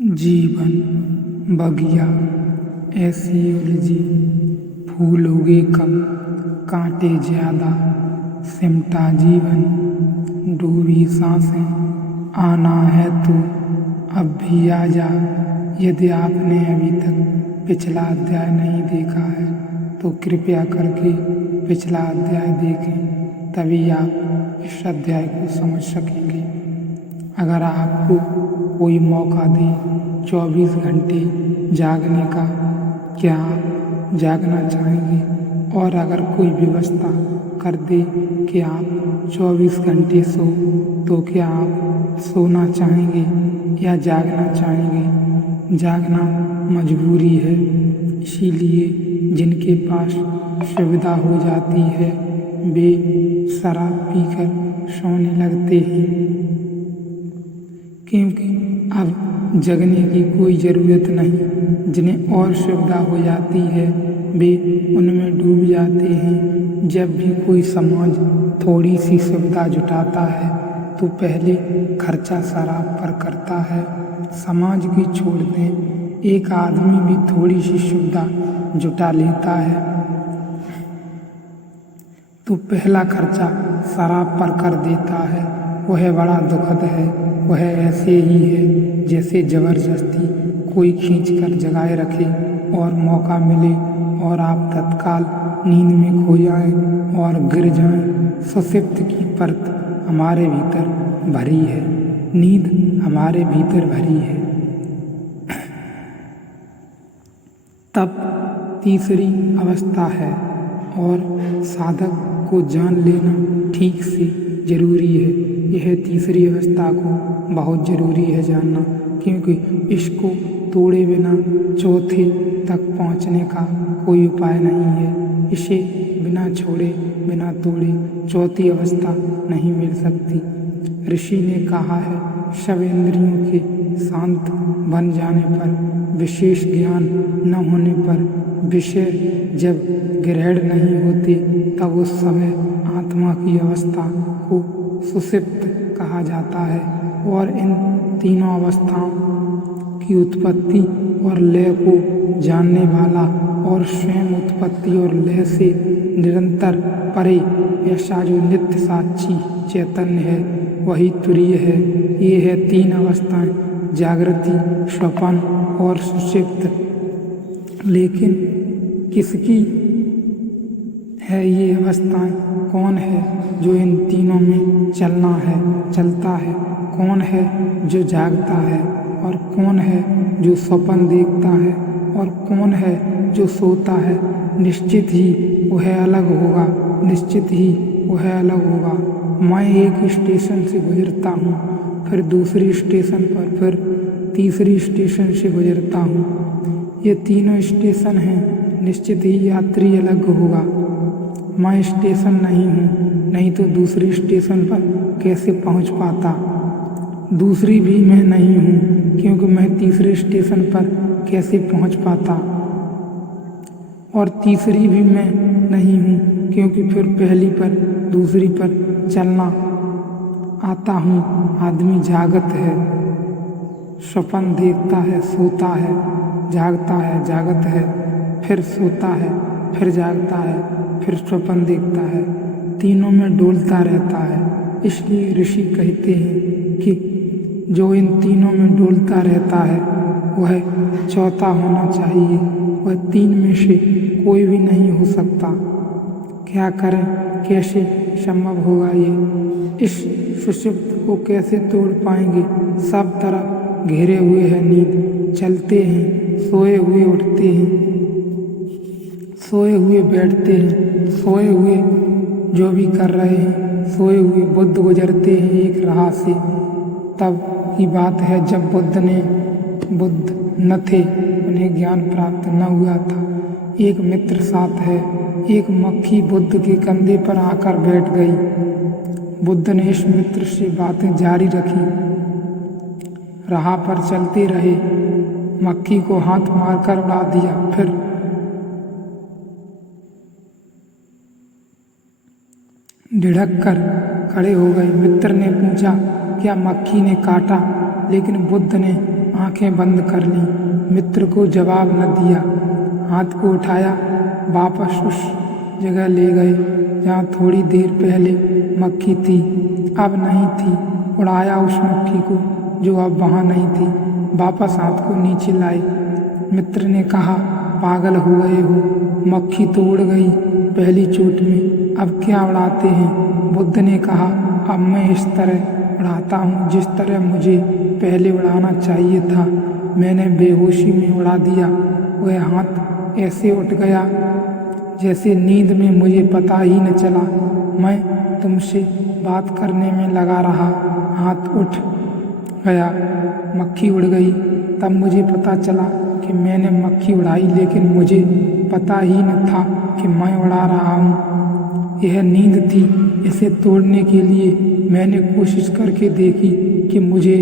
जीवन बगिया ऐसी उलझी, फूल उगे कम, कांटे ज्यादा, सिमटा जीवन, डूबी सांसें, आना है तो अब भी आ जा। यदि आपने अभी तक पिछला अध्याय नहीं देखा है तो कृपया करके पिछला अध्याय देखें, तभी आप इस अध्याय को समझ सकेंगे। अगर आपको कोई मौका दे 24 घंटे जागने का, क्या आप जागना चाहेंगे? और अगर कोई व्यवस्था कर दे कि आप 24 घंटे सो, तो क्या आप सोना चाहेंगे या जागना चाहेंगे? जागना मजबूरी है, इसीलिए जिनके पास सुविधा हो जाती है वे शराब पीकर सोने लगते हैं, क्योंकि अब जगने की कोई ज़रूरत नहीं। जिन्हें और सुविधा हो जाती है वे उनमें डूब जाते हैं। जब भी कोई समाज थोड़ी सी सुविधा जुटाता है तो पहले खर्चा शराब पर करता है। समाज की छोड़ दें, एक आदमी भी थोड़ी सी सुविधा जुटा लेता है तो पहला खर्चा शराब पर कर देता है। वह बड़ा दुखद है। वह ऐसे ही है जैसे जबरदस्ती कोई खींच कर जगाए रखे और मौका मिले और आप तत्काल नींद में खो जाएं और गिर जाएं। सुषुप्ति की परत हमारे भीतर भरी है, नींद हमारे भीतर भरी है। तब तीसरी अवस्था है और साधक को जान लेना ठीक से जरूरी है। यह तीसरी अवस्था को बहुत जरूरी है जानना, क्योंकि इसको तोड़े बिना चौथे तक पहुंचने का कोई उपाय नहीं है। इसे बिना छोड़े बिना तोड़े चौथी अवस्था नहीं मिल सकती। ऋषि ने कहा है, सब इंद्रियों के शांत बन जाने पर, विशेष ज्ञान न होने पर, विषय जब ग्रहण नहीं होते, तब उस समय आत्मा की अवस्था को सुषुप्त कहा जाता है। और इन तीनों अवस्थाओं की उत्पत्ति और लय को जानने वाला और स्वयं उत्पत्ति और लय से निरंतर परे ऐसा जो नित्य साक्षी चैतन्य है, वही तुरीय है। ये है तीन अवस्थाएं, जागृति, स्वप्न और सुषुप्त। लेकिन किसकी है ये अवस्थाएं? कौन है जो इन तीनों में चलता है? कौन है जो जागता है और कौन है जो स्वप्न देखता है और कौन है जो सोता है? निश्चित ही वह अलग होगा, निश्चित ही वह अलग होगा। मैं एक स्टेशन से गुजरता हूँ, फिर दूसरी स्टेशन पर, फिर तीसरी स्टेशन से गुजरता हूँ। ये तीनों स्टेशन हैं, निश्चित ही यात्री अलग होगा। मैं स्टेशन नहीं हूँ, नहीं तो दूसरी स्टेशन पर कैसे पहुँच पाता? दूसरी भी मैं नहीं हूँ, क्योंकि मैं तीसरे स्टेशन पर कैसे पहुँच पाता? और तीसरी भी मैं नहीं हूँ, क्योंकि फिर पहली पर दूसरी पर चलना आता हूँ। आदमी जागत है, स्वप्न देखता है, सोता है, जागता है, जागत है, फिर सोता है, फिर जागता है, फिर स्वप्न देखता है, तीनों में डोलता रहता है। इसलिए ऋषि कहते हैं कि जो इन तीनों में डोलता रहता है वह चौथा होना चाहिए। वह तीन में से कोई भी नहीं हो सकता। क्या करें, कैसे संभव होगा ये? इस सुषुप्त को कैसे तोड़ पाएंगे? सब तरफ घेरे हुए है नींद, चलते हैं, सोए हुए उठते हैं, सोए हुए बैठते हैं, सोए हुए जो भी कर रहे हैं, सोए हुए बुद्ध गुजरते हैं एक राह से। तब की बात है जब बुद्ध न थे, उन्हें ज्ञान प्राप्त न हुआ था। एक मित्र साथ है, एक मक्खी बुद्ध के कंधे पर आकर बैठ गई। बुद्ध ने इस मित्र से बातें जारी रखी, राह पर चलते रहे। मक्खी को हाथ मारकर उड़ा दिया, फिर ढिढ़क कर खड़े हो गए। मित्र ने पूछा, क्या मक्खी ने काटा? लेकिन बुद्ध ने आंखें बंद कर लीं। मित्र को जवाब न दिया। हाथ को उठाया, वापस उस जगह ले गए जहाँ थोड़ी देर पहले मक्खी थी। अब नहीं थी। उड़ाया उस मक्खी को जो अब वहाँ नहीं थी। वापस हाथ को नीचे लाए। मित्र ने कहा, पागल हो गए हो, मक्खी तो उड़ गई पहली चोट में, अब क्या उड़ाते हैं? बुद्ध ने कहा, अब मैं इस तरह उड़ाता हूँ जिस तरह मुझे पहले उड़ाना चाहिए था। मैंने बेहोशी में उड़ा दिया। वह हाथ ऐसे उठ गया जैसे नींद में मुझे पता ही न चला। मैं तुमसे बात करने में लगा रहा, हाथ उठ गया, मक्खी उड़ गई। तब मुझे पता चला कि मैंने मक्खी उड़ाई, लेकिन मुझे पता ही न था कि मैं उड़ा रहा हूँ। यह नींद थी। इसे तोड़ने के लिए मैंने कोशिश करके देखी कि मुझे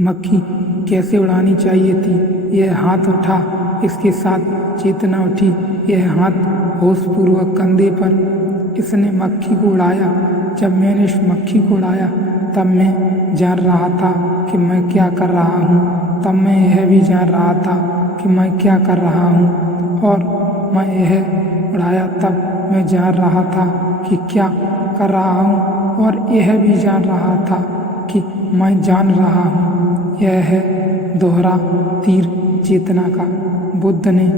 मक्खी कैसे उड़ानी चाहिए थी। यह हाथ उठा, इसके साथ चेतना उठी। यह हाथ होशपूर्वक कंधे पर, इसने मक्खी को उड़ाया। जब मैंने इस मक्खी को उड़ाया तब मैं जान रहा था कि मैं क्या कर रहा हूँ। तब मैं यह भी जान रहा था कि मैं क्या कर रहा हूँ, और मैं यह उड़ाया तब मैं जान रहा था कि क्या कर रहा हूँ, और यह भी जान रहा था कि मैं जान रहा हूँ। यह है दोहरा तीर चेतना का। बुद्ध ने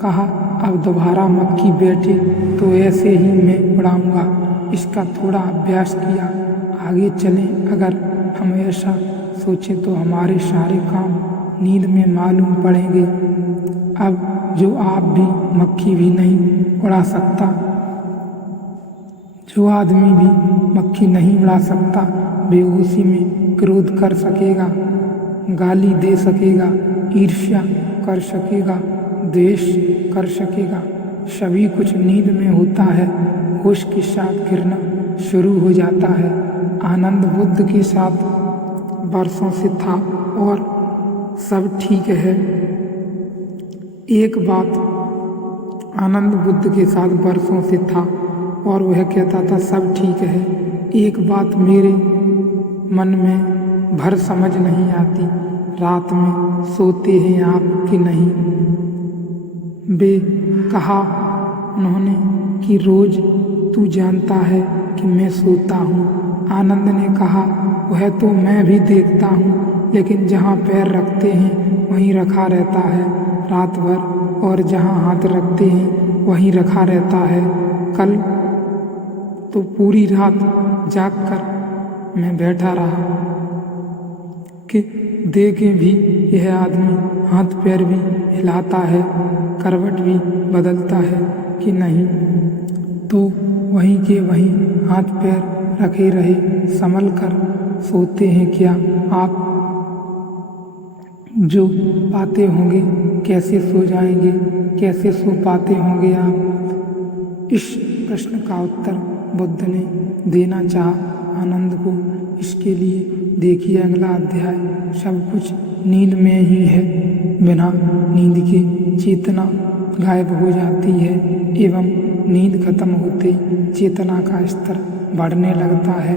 कहा, अब दोबारा मक्खी बैठे तो ऐसे ही मैं उड़ाऊंगा। इसका थोड़ा अभ्यास किया। आगे चलें। अगर हम ऐसा सोचें तो हमारे सारे काम नींद में मालूम पड़ेंगे। अब जो आप भी मक्खी भी नहीं उड़ा सकता, जो आदमी भी मक्खी नहीं उड़ा सकता, बेहोशी में क्रोध कर सकेगा, गाली दे सकेगा, ईर्ष्या कर सकेगा, द्वेष कर सकेगा। सभी कुछ नींद में होता है। होश के साथ गिरना शुरू हो जाता है। आनंद बुद्ध के साथ बरसों से था और सब ठीक है। एक बात आनंद बुद्ध के साथ बरसों से था और वह कहता था सब ठीक है। एक बात मेरे मन में भर समझ नहीं आती, रात में सोते हैं आप कि नहीं? बे कहा उन्होंने कि रोज तू जानता है कि मैं सोता हूँ। आनंद ने कहा, वह तो मैं भी देखता हूँ, लेकिन जहाँ पैर रखते हैं वहीं रखा रहता है रात भर, और जहाँ हाथ रखते हैं वहीं रखा रहता है। कल तो पूरी रात जागकर मैं बैठा रहा कि देखें भी यह आदमी हाथ पैर भी हिलाता है, करवट भी बदलता है कि नहीं। तो वहीं के वहीं हाथ पैर रखे रहे, संभल कर सोते हैं क्या आप? जो पाते होंगे कैसे सो जाएंगे, कैसे सो पाते होंगे आप? इस प्रश्न का उत्तर बुद्ध ने देना चाहा आनंद को। इसके लिए देखिए अगला अध्याय। सब कुछ नींद में ही है। बिना नींद के चेतना गायब हो जाती है एवं नींद खत्म होते ही चेतना का स्तर बढ़ने लगता है।